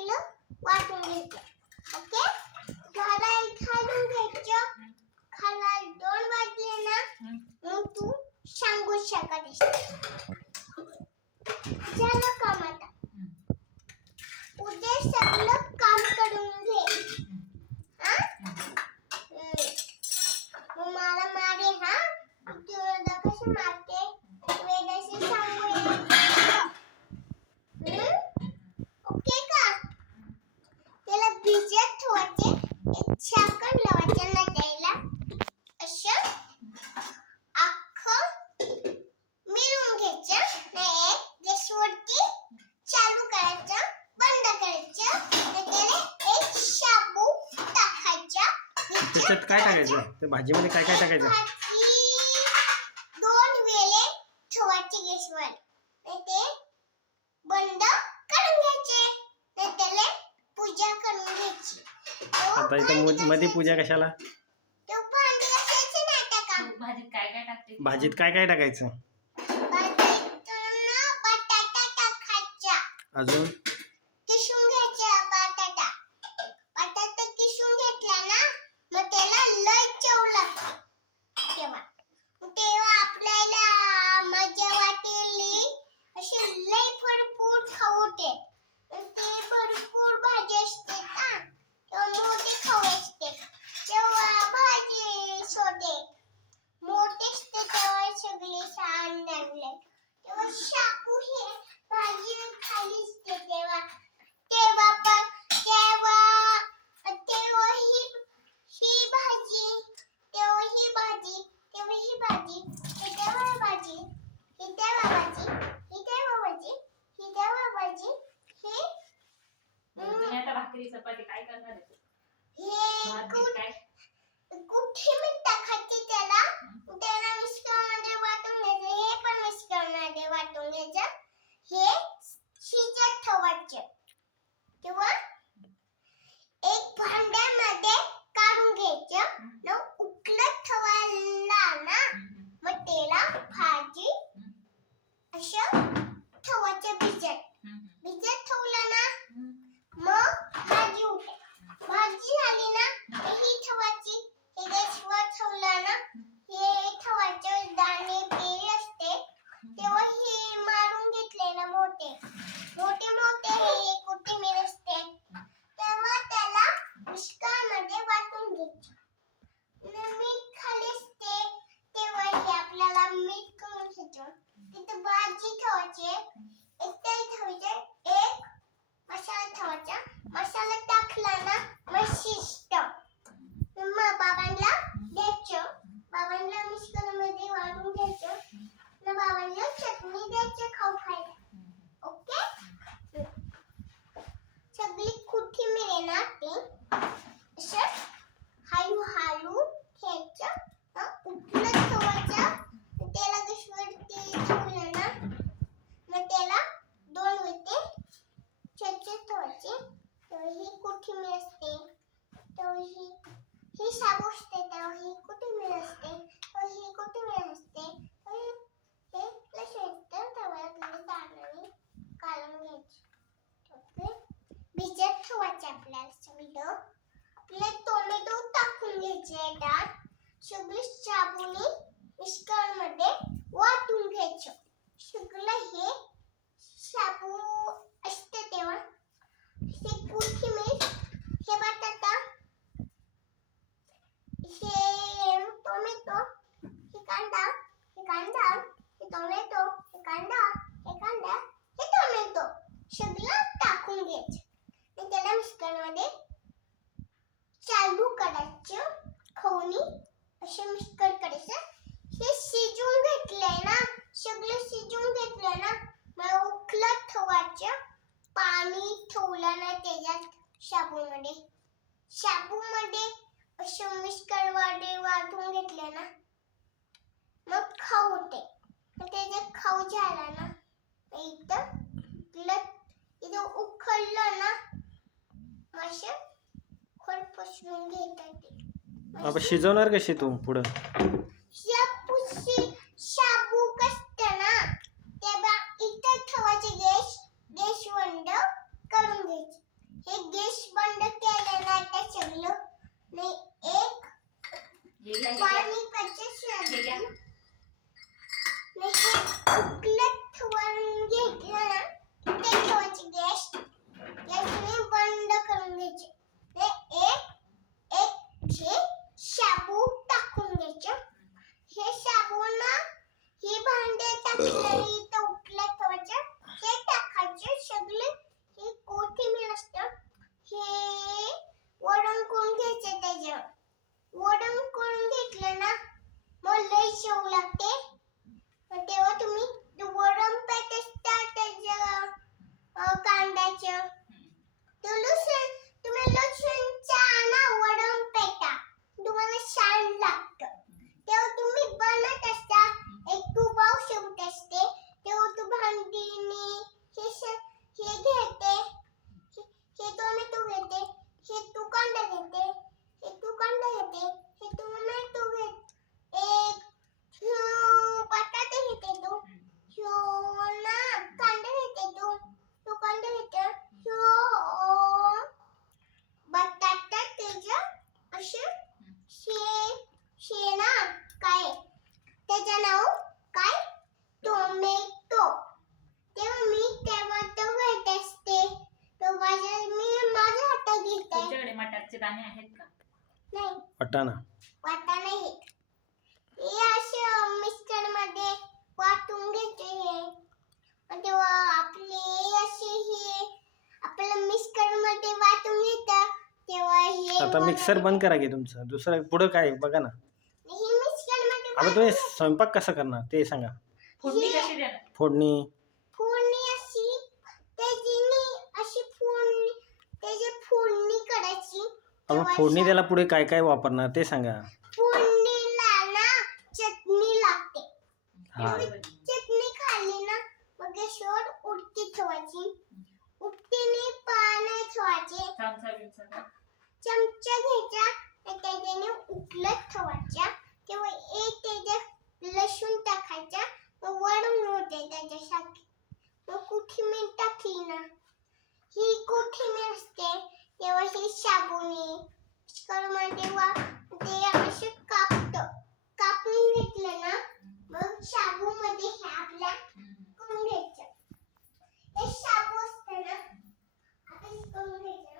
सगळं वाटून घ्यायचं. ओके, घालून घ्यायचं. खाला 2 वाजले ना मग तू सांगू शकत झालं काम. आता उद्या सगळं काम करून घे. मला मारे हा, तुला कसं मारते वेदाशी सांगू. ओके का? त्याला भिजत ठेवायचे, एक झाकण लावायचं ना त्याला, असं अख्खं मिळून घ्यायचं. नाही एक गॅसवरती चालू करायचं, बंद करायचं. त्याला एक शाबू टाकायचा. त्याच्यात काय टाकायचं? त्या भाजीमध्ये काय काय टाकायचं? भाजी 2 वेळे ठेवायची गॅसवर. ते बंद करून घ्यायचे. त्याला पूजा करून घ्यायची. आता इथं मध्ये पूजा कशाला? तो भांडी घासायची नाही त्या काम. भाजीत काय काय टाकते? भाजीत काय काय टाकायचं? भाजीत ना बटाटा टाकायचा. अजून किसून घ्यायचा बटाटा. बटाटा किसून घेतला ना मग त्याला लय चव लागते. तेव्हा आपल्याला मजा वाटेल. अशी लय भरपूर खाऊ दे. ते भरपूर भाजी असते ना, तेव्हा मोठी खाऊ असते. तेव्हा भाजी सोडे मोठे असते तेव्हा सगळे छान लागले. तेव्हा शाबू हे भाजी खाली असते. तेव्हा तेव्हा ही भाजी, तेव्हा ही भाजी, तेव्हा ही भाजी, तेव्हा भाजी, ही तेव्हा भाजी, ही तेव्हा भाजी, ही तेव्हा भाजी. तुम्ही आता भाकरी चपाती काय करणार आहे? हे काय? कुठे मी टाकायचे त्याला मिक्सरमध्ये वाटून घ्यायचं. हे पण मिक्सरमध्ये वाटून घ्यायचं. हे शिजत ठेवायचं. किंवा एक भांड्यामध्ये काढून घ्यायचं. न उकळत ठेवायला ना मग त्याला भाजी असं ठेवायचं भिजत. भिजत ठेवलं ना मग भाजी उठे. भाजी झाली ना ही ठेवायची. हे गॅसवर ठेवलं ना हे ठेवायचं. दाणे पेरी असते तेव्हा हे मारून घेतले ना मोठे मोठे मोठे हे कोथिंबीर असते तेव्हा त्याला मिक्सरमध्ये वाटून घ्यायचं. मीठ खाली असते तेव्हा हे आपल्याला मीठ करून घ्यायचं. तिथे भाजी ठेवायची. एक तेल ठेवायचे. एक मसाला ठेवायचा. मसाला टाकला ना मग शिजतं. मग बाबांना द्यायचं. बाबांना मिक्सरमध्ये वाटून घ्यायचं. मग बाबांना चटणी द्यायचं खाऊ खायला. ओके, सगळी कोथिंबीर आहे ना ते असं हळूहळू घ्यायचं. उकळत ठेवायचं. त्याला गॅसवरती ठेवलं ना मग त्याला 2 वेटे चटणी ठेवायची. तेव्हा ही कोथिंबीर असते. तेव्हा ही शाबू असते. तेव्हा ही कोथिंबीर असते. तेव्हा ही कोथिंबीर असते. हे लसूण असतं. तेव्हा दाणे काढून घ्यायचे. ओके, भिजत ठेवायचे आपल्याला सगळं. आपले टोमॅटो टाकून घ्यायचे. त्यात सगळे शाबूने मिक्सरमध्ये वाटून घ्यायचं. सगळं हे शाबू असते तेव्हा हे कोथिंबीर, हे बटाटा, हे टोमॅटो, हे कांदा, हे टोमॅटो, हे कांदा, हे टोमॅटो सगळं टाकून घ्यायचं. आणि त्याला मिक्सरमध्ये चालू करायचं. खवणी असं मिक्सर करायचं. हे शिजून घेतलंय ना, सगळं शिजून घेतलं ना मग उकळत ठेवायचं. पाणी ठेवलं ना त्याच्यात शाबूमध्ये असं मिक्सरमध्ये वाटून घेतलं ना मग खाऊ होते. त्याच्यात खाऊ झाला ना इथं उकळलं ना असं खोल पसरून घेतात. अब शिजवणार कशी तू पुढं? शाबू कसतं ना तेव्हा इथं ठेवायचे. गॅस बंद करून घ्यायचे. टाकायचं. तो लसूण तुम्ही लसूणचा ना वरण पेटा तुम्हाला छान लागतं. तेव्हा तुम्ही बनत असता एक तुपाव शेवट असते तेव्हा तू भांडीने हे घेते हे टोमॅटो घेते हे तू कांदा घेते हे तू कांदा घेते हे टोमॅटो घेते एक बटाटे घेते तू ना कांदा घेते तू कांदा घेते बटाटा त्याच्या असे शेना काय त्याचं नाव काय टोमॅटो. तेव्हा मी तेव्हा तो घेत असते तो माझ्या हातात घेते. तुमच्याकडे मटारचे दाणे आहेत का? नाही वाटाणा वाटा नाही हे असे मिक्सर मध्ये वाटून घेते हे. आणि तेव्हा आपले असे हे आपल्याला मिक्सर मध्ये वाटून घेतात तेव्हा हे आता मिक्सर बंद करा की तुमचं दुसरं पुढं काय बघा ना. हे मिक्सर मध्ये आता तुम्ही स्वयंपाक कसं करणार ते सांगा. फोडणी कशी देणार? फोडणी फोडणी अशी त्याची फोडणी करायची. आपण फोडणी द्यायला पुढे काय काय वापरणार ते सांगा. फोडणीला ना चटणी लागते. हा चटणी खाल्ली ना मग गॅसवर उलटी ठेवायची. उलटीने पाणी ठेवायचे. चमचा बिमचा का? चमचा घ्यायचा तर त्याच्याने उकळत ठेवायचा. तेव्हा एक त्याच्यात लसूण टाकायचा मग वरून होते त्याच्यासाठी. मग कोथिंबीर टाकली ना ही कोथिंबीर असते तेव्हा ही शाबुने तेव्हा ते असे कापून घेतलं ना मग शाबू मध्ये हे आपल्या करून घ्यायचं. ते शाबू असतं ना आपण करून घ्यायचं.